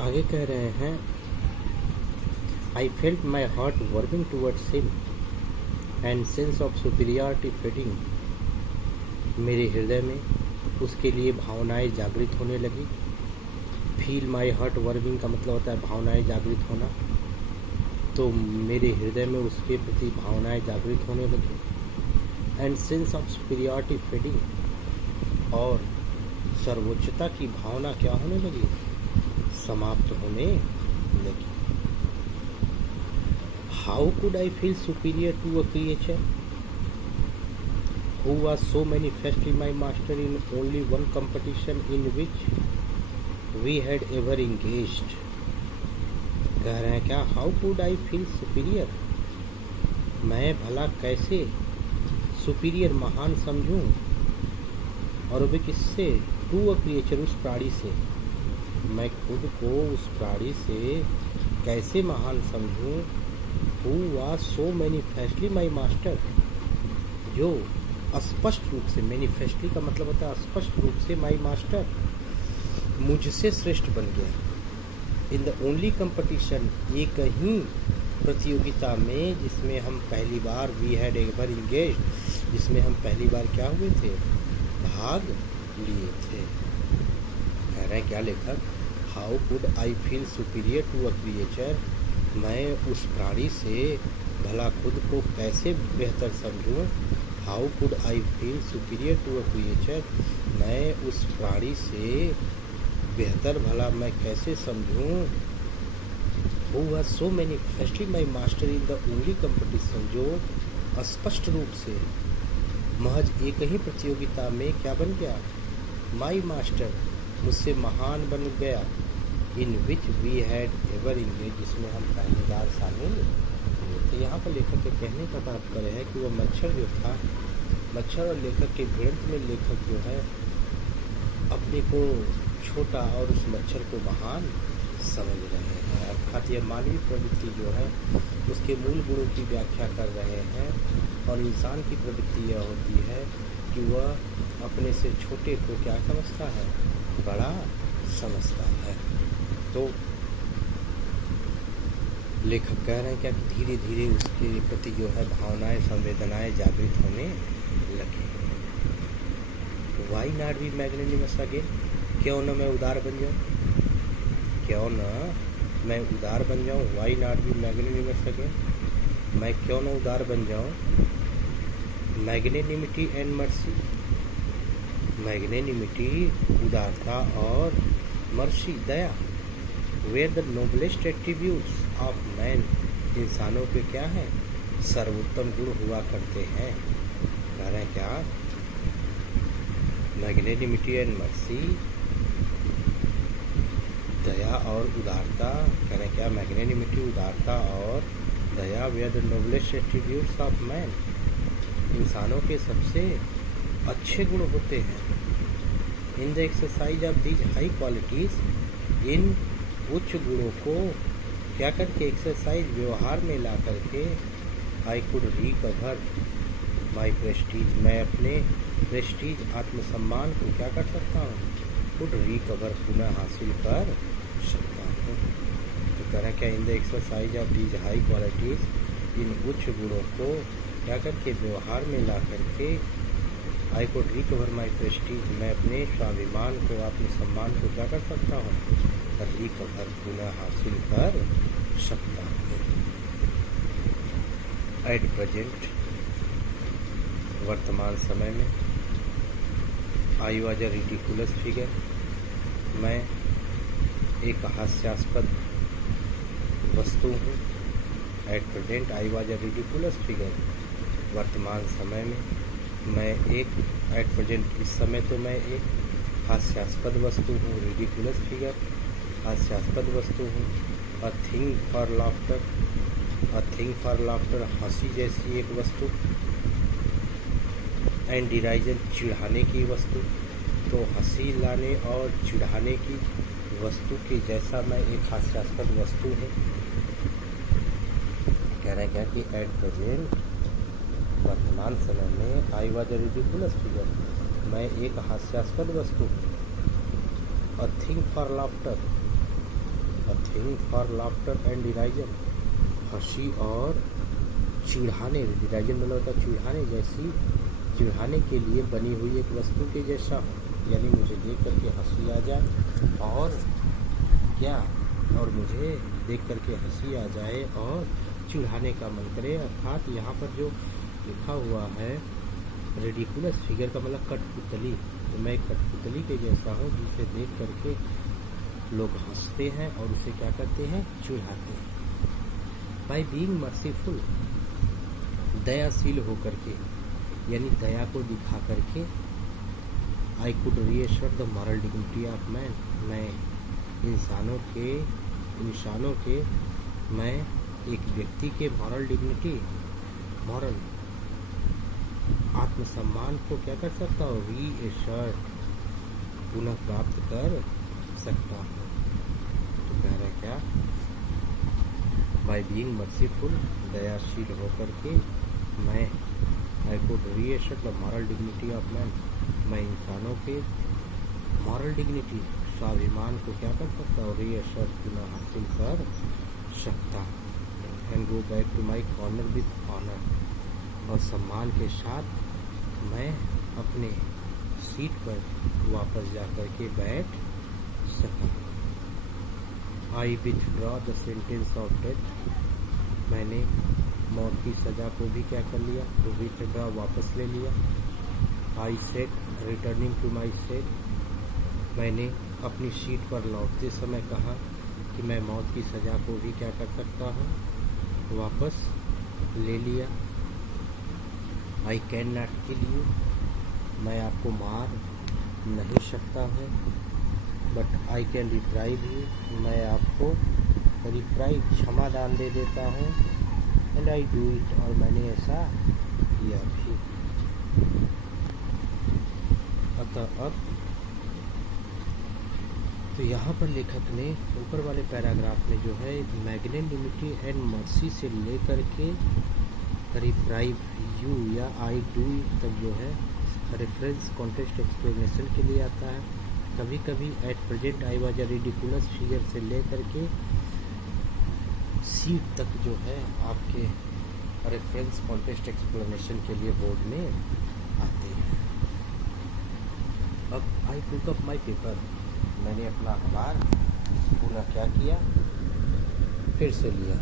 आगे कह रहे हैं, I felt my heart worming towards him and sense of superiority fading. मेरे हृदय में उसके लिए भावनाएं जागृत होने लगी। फील माई हार्ट वर्मिंग का मतलब होता है भावनाएं जागृत होना। तो मेरे हृदय में उसके प्रति भावनाएं जागृत होने लगी। And sense of superiority fading, और सर्वोच्चता की भावना क्या होने लगी? समाप्त होने लगी। How could I feel superior to a creature who was so manifestly my master in only one competition in which we had ever engaged? कह रहे हैं क्या, how could I feel superior, मैं भला कैसे सुपीरियर महान समझूं, और भी किससे? टू अ क्रिएचर, उस प्राणी से। मैं खुद को उस प्राणी से कैसे महान समझूं? Who was so manifestly my master, जो स्पष्ट रूप से, मैनिफेस्टली का मतलब होता है स्पष्ट रूप से, माई मास्टर मुझसे श्रेष्ठ बन गया। इन द ओनली कंपटीशन, एक ही प्रतियोगिता में जिसमें हम पहली बार, वी हैड एवर इंगेज्ड, जिसमें हम पहली बार क्या हुए थे? भाग लिए थे। कह रहे हैं क्या लेखक, how could I feel superior to a creature, मैं उस प्राणी से भला खुद को कैसे बेहतर समझूं? How could I feel superior to a creature, मैं उस प्राणी से बेहतर भला मैं कैसे समझूं? Who was so manifestly my master in the only competition, जो स्पष्ट रूप से महज एक ही प्रतियोगिता में क्या बन गया? माई मास्टर, मुझसे महान बन गया। In which we had ever engage, जिसमें हम पहली बार शामिल हुए थे। यहाँ पर लेखक के कहने का तात्पर्य है कि वह मच्छर जो था, मच्छर और लेखक के भिड़ंत में लेखक जो है अपने को छोटा और उस मच्छर को महान समझ रहे हैं। अर्थात यह मानवीय प्रवृत्ति जो है उसके मूल गुणों की व्याख्या कर रहे हैं, और इंसान की प्रवृत्ति यह होती है कि वह अपने से छोटे को क्या समझता है? बड़ा समझता है। तो लेखक कह रहे हैं क्या, धीरे धीरे उसके प्रति जो है भावनाएं, संवेदनाएं जागृत होने लगी। वाई नॉट बी मैग्नेनिमस अगेन, क्यों न मैं उदार बन जाऊं, क्यों न मैं उदार बन जाऊं। वाई नॉट बी मैग्नेनिमस अगेन, मैं क्यों न उदार बन जाऊं। मैग्नेनिमिटी एंड मर्सी, मैग्नेनिमिटी उदारता और मर्सी दया, where the noblest attributes of man, इंसानों के क्या हैं? सर्वोत्तम गुण हुआ करते हैं। कह रहे हैं क्या, मैग्नेनिमिटी एंड मर्सी, दया और उदारता। कह रहे हैं क्या, मैग्नेनिमिटी उदारता और दया, where the noblest attributes of man, इंसानों के सबसे अच्छे गुण होते हैं। In the exercise of these high qualities, इन उच्च गुणों को क्या करके, एक्सरसाइज व्यवहार में ला करके, I could recover my prestige, मैं अपने प्रेस्टीज आत्मसम्मान को क्या कर सकता हूँ? कुड रिकवर, पुनः हासिल कर सकता हूँ। तो कह रहा क्या, in the exercise of these high qualities, इन उच्च गुणों को क्या करके, व्यवहार में ला करके, I could recover my prestige, मैं अपने स्वाभिमान को, आत्मसम्मान को क्या कर सकता हूँ? रिकवर, पुनः हासिल कर सकता हूँ। एट प्रेजेंट, वर्तमान समय में, I was a ridiculous figure, मैं एक हास्यास्पद वस्तु हूँ। At present I was a ridiculous figure, वर्तमान समय में मैं एक, एट प्रेजेंट इस समय तो मैं एक हास्यास्पद वस्तु हूँ। रिडिकुलस फिगर, हास्यास्पद वस्तु हूँ। A thing for laughter, a thing for laughter, हंसी जैसी एक वस्तु। एंड डिराइजन, चिढ़ाने की वस्तु। तो हंसी लाने और चिढ़ाने की वस्तु के जैसा मैं एक हास्यास्पद वस्तु हूँ। कह रहे हैं क्या कि एट प्रेजेंट, वर्तमान समय में, I was a ridiculous figure, मैं एक हास्यास्पद वस्तु हूँ। A thing for laughter, a thing for laughter and derision, हंसी और चिढ़ाने, डिराइजन मतलब होता है चिढ़ाने, जैसी चिढ़ाने के लिए बनी हुई एक वस्तु के जैसा हो, यानी मुझे देख करके हंसी आ जाए और क्या, और मुझे देख करके हंसी आ जाए और चिढ़ाने का मन करे। अर्थात यहाँ पर जो लिखा हुआ है रेडिकुलस फिगर का मतलब कठपुतली, तो मैं एक कठपुतली के जैसा हूँ जिसे देख करके लोग हंसते हैं और उसे क्या करते हैं, चिढ़ाते हैं। बाय बीइंग मर्सीफुल, दयाशील होकर के, यानी दया को दिखा करके, I could reassure the moral dignity of man, मैं इंसानों के मैं एक व्यक्ति के मॉरल डिग्निटी, मॉरल आत्मसम्मान को क्या कर सकता हूँ, रीएश्योर पुनः प्राप्त कर सकता हूँ। तो कह रहे क्या, बाय बीइंग मर्सीफुल, दयाशील होकर के मैं, I could reassure the moral dignity of man, मैं इंसानों के मॉरल डिग्निटी, स्वाभिमान को क्या कर सकता हूँ, रीएश्योर पुनः हासिल कर सकता हूँ। And go back to my corner with honour, और सम्मान के साथ मैं अपने सीट पर वापस जा कर के बैठ सकूँ। I withdraw the sentence of death, मैंने मौत की सज़ा को भी क्या कर लिया, तो विथड्रॉ वापस ले लिया। I sat returning to my seat, मैंने अपनी सीट पर लौटते समय कहा कि मैं मौत की सज़ा को भी क्या कर सकता हूँ, वापस ले लिया। आई कैन नॉट किल यू, मैं आपको मार नहीं सकता हूँ, but I can reprieve you, मैं आपको रिप्राइव क्षमा दान दे देता हूँ। एंड आई डू इट, और मैंने ऐसा किया भी। अतः अब तो यहाँ पर लेखक ने ऊपर वाले पैराग्राफ में जो है मैग्नेनिमिटी एंड मर्सी से लेकर के रिप्राइव यू या आई डू इट तक जो है रेफरेंस कॉन्टेक्स्ट एक्सप्लेनेशन के लिए आता है। कभी कभी at present I was a ridiculous figure से लेकर के सीट तक जो है आपके रेफरेंस कॉन्टेक्स्ट एक्सप्लेनेशन के लिए बोर्ड में आते हैं। अब आई टुक अप माई पेपर, मैंने अपना अखबार पुनः क्या किया, फिर से लिया।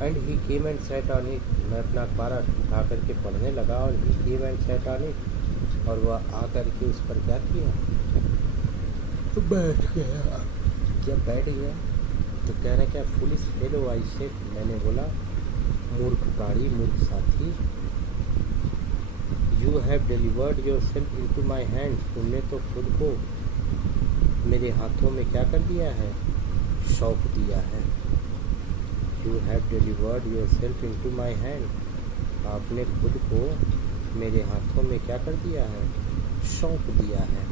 And he came and sat on it, मैं अपना अखबार उठा करके पढ़ने लगा और he came and sat on it, और वह आ करके उस पर क्या किया, बैठ गया। जब बैठ गया तो कह रहे क्या, फुलिश फेलो आई सेड, मैंने बोला मूर्ख प्राणी, मूर्ख साथी। You have delivered yourself into my hand, तुमने तो खुद को मेरे हाथों में क्या कर दिया है, सौंप दिया है। You have delivered yourself into my hand, आपने खुद को मेरे हाथों में क्या कर दिया है, सौंप दिया है।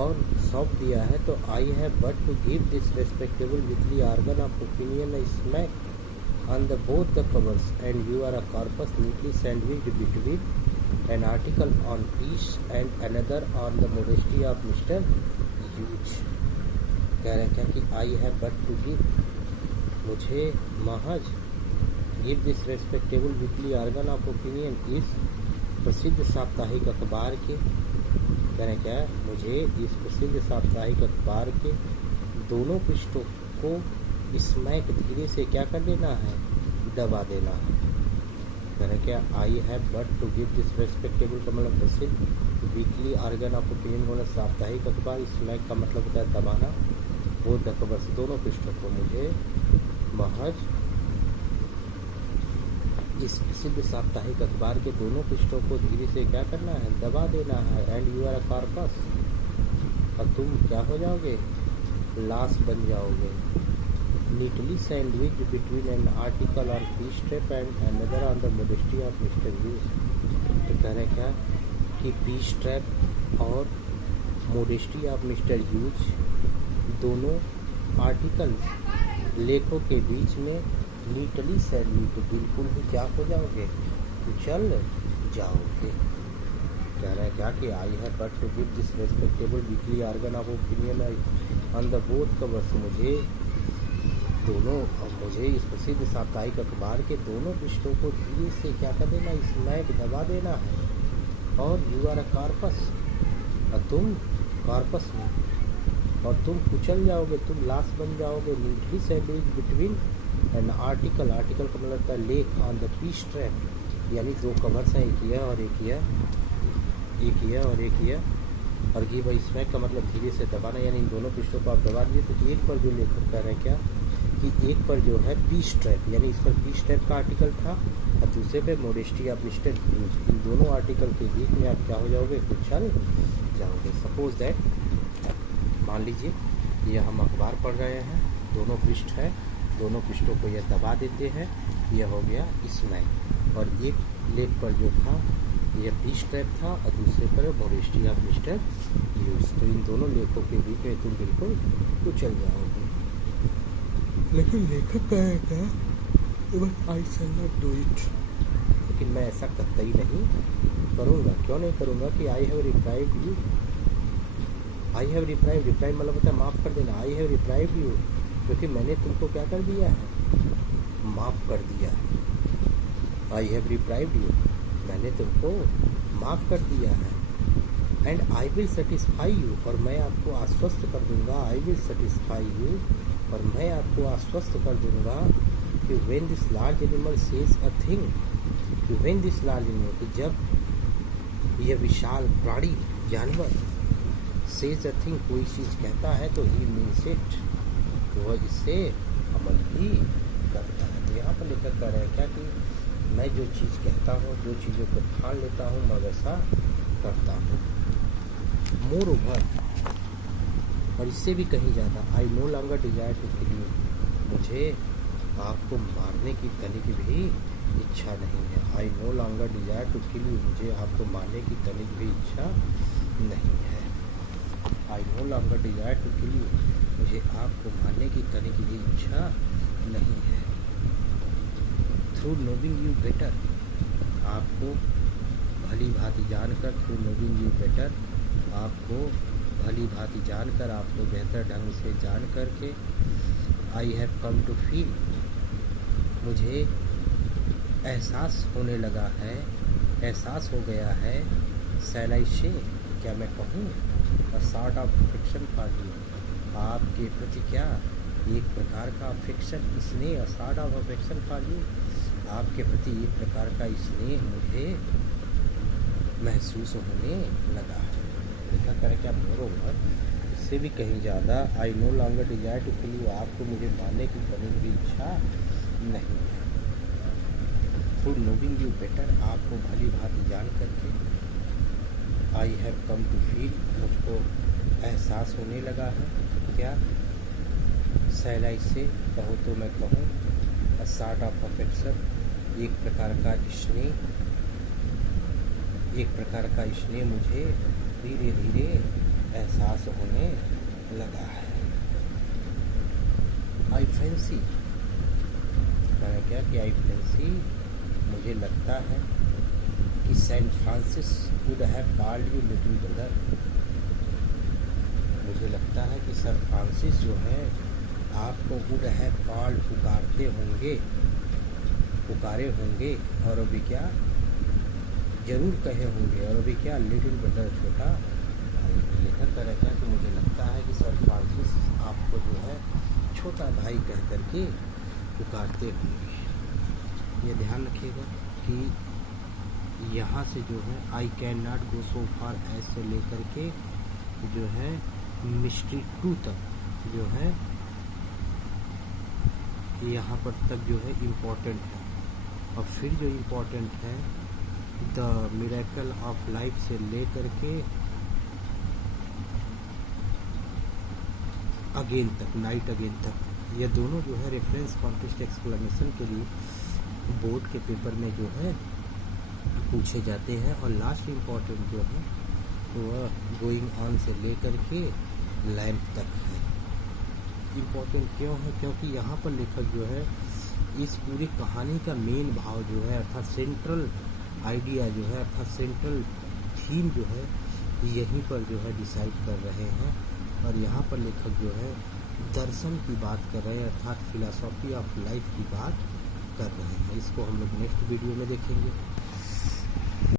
और सौंप दिया है तो I have but to give this respectable weekly organ of opinion a smack on the both the covers, and you are a corpus neatly sandwiched between an article on peace and another on the modesty of Mr. Hughes। कह रहे क्या कि I have but to give, मुझे महज give this respectable weekly organ of opinion, इस प्रसिद्ध साप्ताहिक अखबार के, कह रहे क्या, मुझे इस प्रसिद्ध साप्ताहिक अखबार के दोनों पृष्ठों को स्मैक धीरे से क्या कर देना है, दबा देना है। कह रहे क्या, I have but to give this respectable का मतलब प्रसिद्ध, वीकली ऑर्गन ऑफ ओपिनियन का मतलब साप्ताहिक अखबार, स्मैक का मतलब होता है दबाना, वो अखबार से दोनों पृष्ठों को मुझे महज इस प्रसिद्ध साप्ताहिक अखबार के दोनों पृष्ठों को धीरे से क्या करना है, दबा देना है। And you are a corpse, और तुम क्या हो जाओगे, लाश बन जाओगे। Neatly sandwich between an article on peace trap and another on the modesty of Mr Hughes. तो कह रहे क्या कि पीस ट्रैप और मोडेस्टी ऑफ मिस्टर ह्यूज दोनों आर्टिकल लेखों के बीच में नीटली सैंडविच, बिल्कुल ही क्या हो जाओगे, चल जाओगे। कह रहा है क्या कि I have but to give this respectable weekly organ of opinion on the both covers. मुझे इस प्रसिद्ध साप्ताहिक अखबार के दोनों पृष्ठों को धीरे से क्या कर देना, स्मैक दबा देना है। और यू आर अ कार्पस, और तुम कार्पस में, और तुम कुचल जाओगे, तुम लाश बन जाओगे। Neatly sandwich between an article का मतलब होता है लेक ऑन द पीस ट्रैप, यानी दो कवर्स हैं, एक यह और एक यह और एक यह। और गिव अ स्मैक का मतलब धीरे से दबाना, यानी इन दोनों पृष्ठों को आप दबा दिए। तो एक पर जो लेखक कह रहे हैं क्या कि एक पर जो है पीस ट्रैप, यानी इस पर पीस ट्रैप का आर्टिकल था, और दूसरे पे मोडेस्टी ऑफ मिस्टर ह्यूज। इन दोनों आर्टिकल के बीच में आप क्या हो जाओगे, कुचल जाओगे। सपोज दैट, मान लीजिए यह हम अखबार पढ़ रहे हैं, दोनों पृष्ठ है, दोनों पृष्ठों को यह दबा देते हैं, यह हो गया स्मैक। और एक लेख पर जो था यह पीस ट्रैप था, और दूसरे पर मोडेस्टी ऑफ मिस्टर ह्यूज। तो इन दोनों लेखों के बीच में तुम बिल्कुल कुचल जाओगे। लेकिन लेखक कहेगा आई शैल नॉट डू इट, लेकिन मैं ऐसा कतई नहीं करूँगा। क्यों नहीं करूँगा कि I have reprieved you, I have reprieved मतलब होता है माफ़ कर देना। आई हैव रिप्राइव्ड यू, क्योंकि मैंने तुमको क्या कर दिया है, माफ़ कर दिया। आई हैव रिप्राइव्ड यू, मैंने तुमको माफ़ कर दिया है। And I will satisfy you, और मैं आपको आश्वस्त कर दूंगा। आई विल सेटिस्फाई यू, और मैं आपको आश्वस्त कर दूंगा कि when this large animal says a thing, कि व्हेन दिस लार्ज एनिमल, कि जब यह विशाल प्राणी जानवर सेज अ थिंग, कोई चीज़ कहता है, तो ही मीन्स इट, तो वह इससे अमल भी करता है। तो यहाँ पर लेकर कह रहे हैं क्या कि मैं जो चीज़ कहता हूँ, जो चीज़ों को ठान लेता हूँ, मैं वैसा करता हूँ। मोर ओवर, और इससे भी कहीं ज़्यादा, I no longer desire to kill you, मुझे आपको मारने की तनिक भी इच्छा नहीं है। I no longer desire to kill you, मुझे आपको मारने की तनिक भी इच्छा नहीं है। I no longer desire to kill you, मुझे आपको मारने की तनिक भी इच्छा नहीं है। थ्रू नोविंग यू बेटर, आपको भली भांति जानकर, थ्रू नोविंग यू बेटर, आपको भली भांति जानकर, आपको बेहतर ढंग से जान करके, I have come to feel, मुझे एहसास होने लगा है, एहसास हो गया है। शैल आई से, क्या मैं कहूँ, a sort of affection for you, आपके प्रति क्या एक प्रकार का अफेक्शन, स्नेह, a sort of affection for you, आपके प्रति एक प्रकार का स्नेह मुझे महसूस होने लगा है। लिखा करे क्या, मोरोवर, इससे भी कहीं ज़्यादा, I no longer desire to kill you, आपको मुझे मारने की कभी भी इच्छा नहीं है। थ्रू नोविंग यू बेटर, आपको भली भांति जान करके, I have come to feel, मुझको एहसास होने लगा है। क्या सहलाई से कहो तो मैं कहूँ, अ सॉर्ट ऑफ अफेक्शन, एक प्रकार का स्नेह, एक प्रकार का स्नेह मुझे धीरे धीरे एहसास होने लगा है। आई फैंसी, मैंने क्या कि आई फैंसी, मुझे लगता है कि Saint Francis would have called you little brother, मुझे लगता है कि सर फ्रांसिस जो है आपको वुड हैव कॉल्ड, पुकारे होंगे, और अभी क्या जरूर कहे होंगे, और अभी क्या लिटिल ब्रदर, छोटा भाई। लेखक का रहता है कि मुझे लगता है कि सर फ्रांसिस आपको जो है छोटा भाई कह करके पुकारते होंगे। ये ध्यान रखिएगा कि यहाँ से जो है I can not go so far as से लेकर के जो है मिस्ट्री 2 तक जो है यहाँ पर तक जो है इम्पोर्टेंट है। और फिर जो इम्पोर्टेंट है द मिरेकल ऑफ लाइफ से लेकर के अगेन तक, नाइट अगेन तक, ये दोनों जो है रेफरेंस कॉन्टेक्स्ट एक्सप्लेनेशन के लिए बोर्ड के पेपर में जो है पूछे जाते हैं। और लास्ट इम्पोर्टेंट जो है वह गोइंग ऑन से लेकर के लैंप तक है। इम्पोर्टेंट क्यों है? क्योंकि यहाँ पर लेखक जो है इस पूरी कहानी का मेन भाव जो है, अर्थात सेंट्रल आइडिया जो है, अर्थात सेंट्रल थीम जो है, यहीं पर जो है डिसाइड कर रहे हैं। और यहाँ पर लेखक जो है दर्शन की बात कर रहे हैं, अर्थात फिलॉसफी ऑफ लाइफ की बात कर रहे हैं। इसको हम लोग नेक्स्ट वीडियो में देखेंगे।